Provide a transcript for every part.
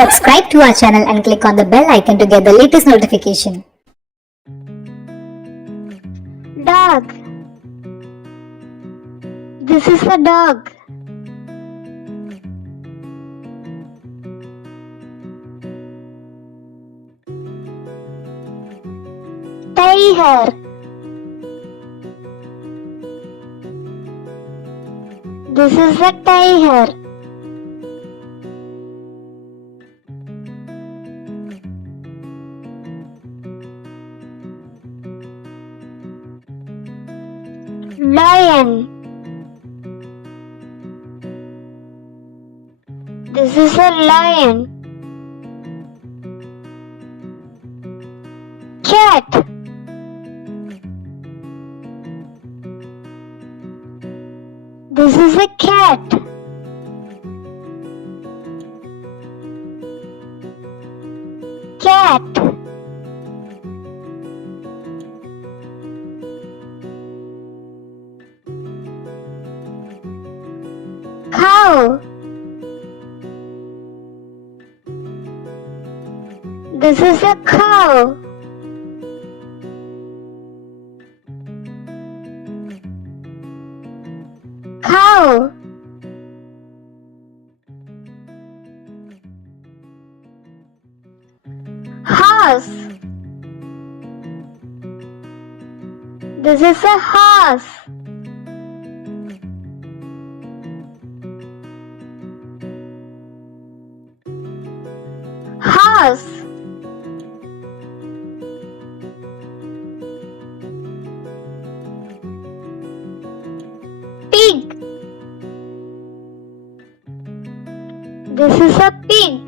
Subscribe to our channel and click on the bell icon to get the latest notification. Dog. This is a dog. Tiger. This is a tiger. Lion. This is a lion. Cat. This is a cat. Cat. Cow. This is a cow. Cow. Horse. This is a horse. Horse. Pig. This is a pig.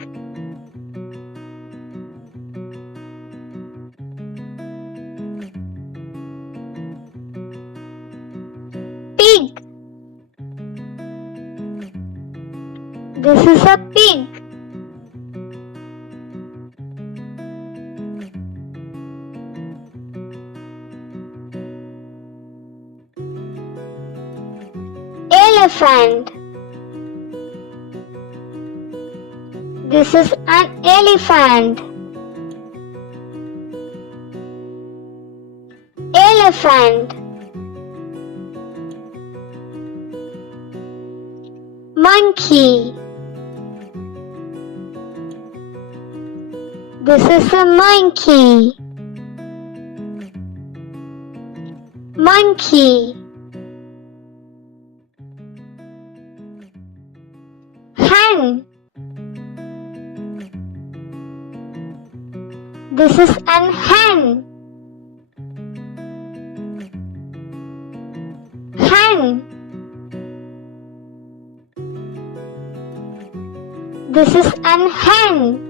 Pig. This is a pig. Elephant. This is an elephant. Elephant. Monkey. This is a monkey. Monkey. Hen. This is an hen. Hen. This is an hen.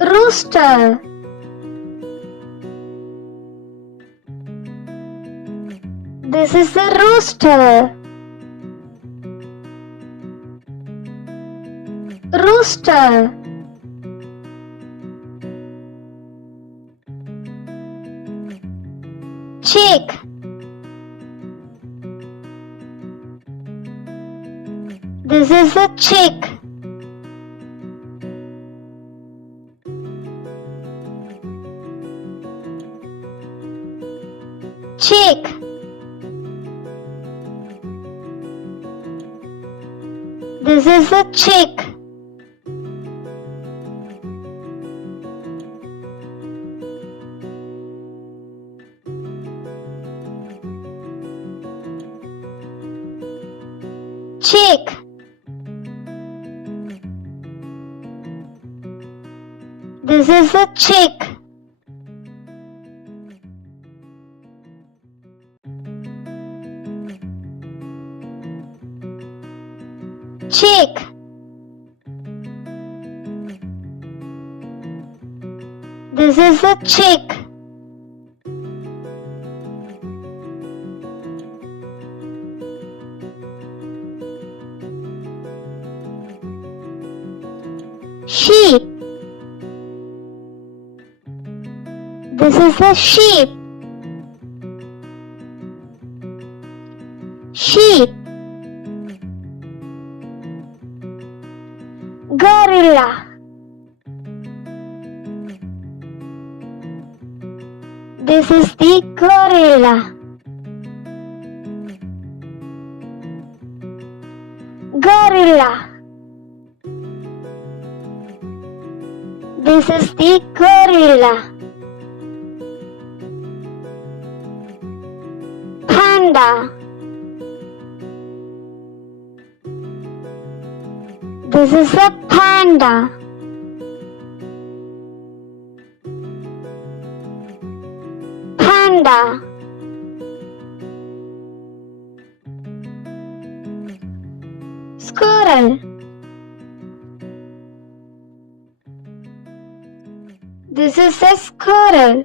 Rooster. This is a rooster. Rooster. Chick. This is a chick. Chick. This is a chick. Chick. This is a chick. Chick. This is a chick. Sheep. This is a sheep. Sheep. gorilla, this is the gorilla, gorilla, this is the gorilla, panda, this is a panda, panda, squirrel, this is a squirrel,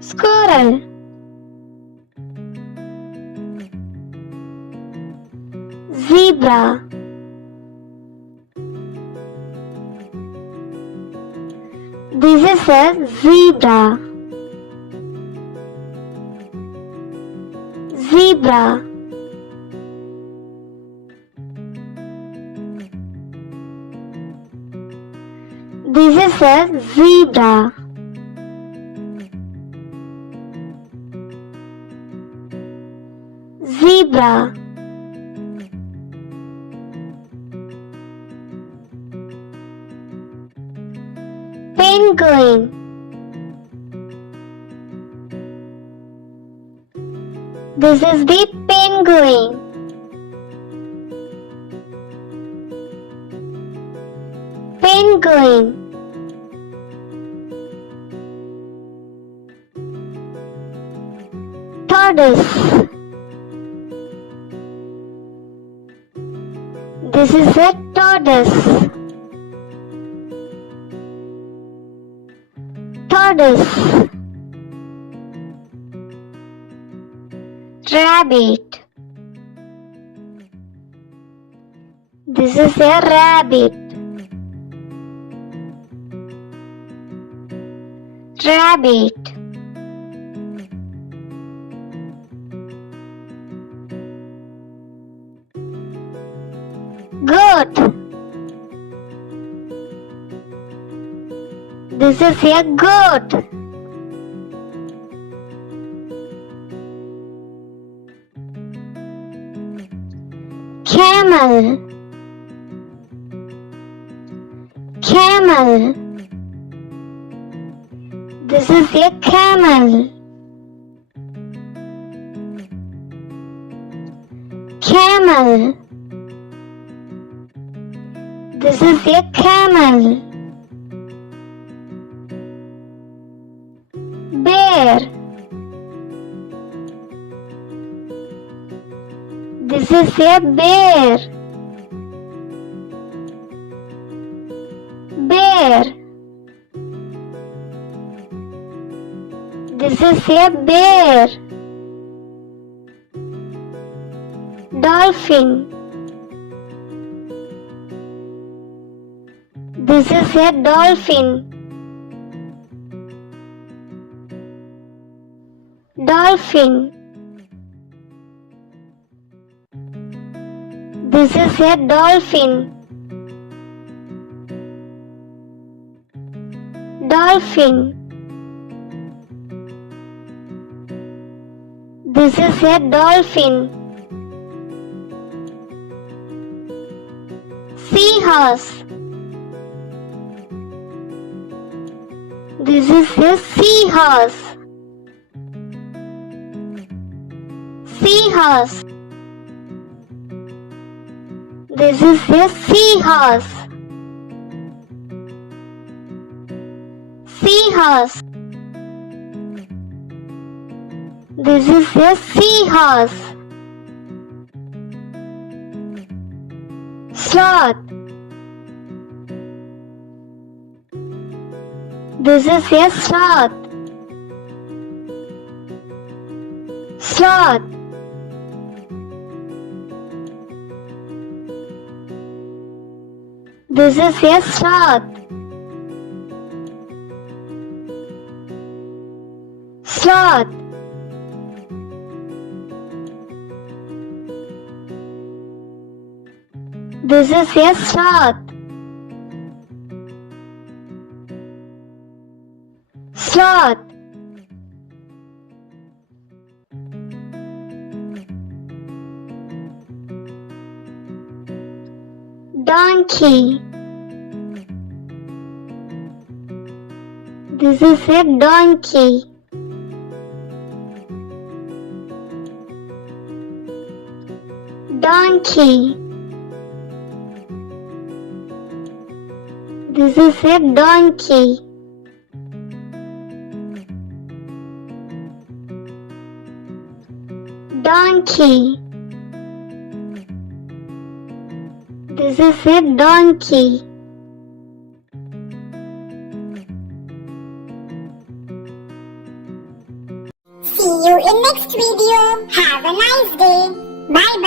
squirrel, zebra, this is a zebra, zebra, this is a zebra, zebra, penguin, this is the penguin, penguin, tortoise, this is a tortoise, tortoise, rabbit, this is a rabbit, rabbit, goat, this is a goat, camel, camel, this is a camel, camel, this is a camel, bear, this is a bear, bear, this is a bear, dolphin, this is a dolphin, dolphin, this is a dolphin, dolphin, this is a dolphin, seahorse, this is a seahorse, seahorse, this is a seahorse, seahorse, this is a seahorse, sloth, this is a sloth, sloth, this is a sloth, sloth, This is a sloth. Sloth. Donkey. This is a donkey. Donkey. This is a donkey. Donkey. This is a donkey. See you in next video. Have a nice day. Bye bye.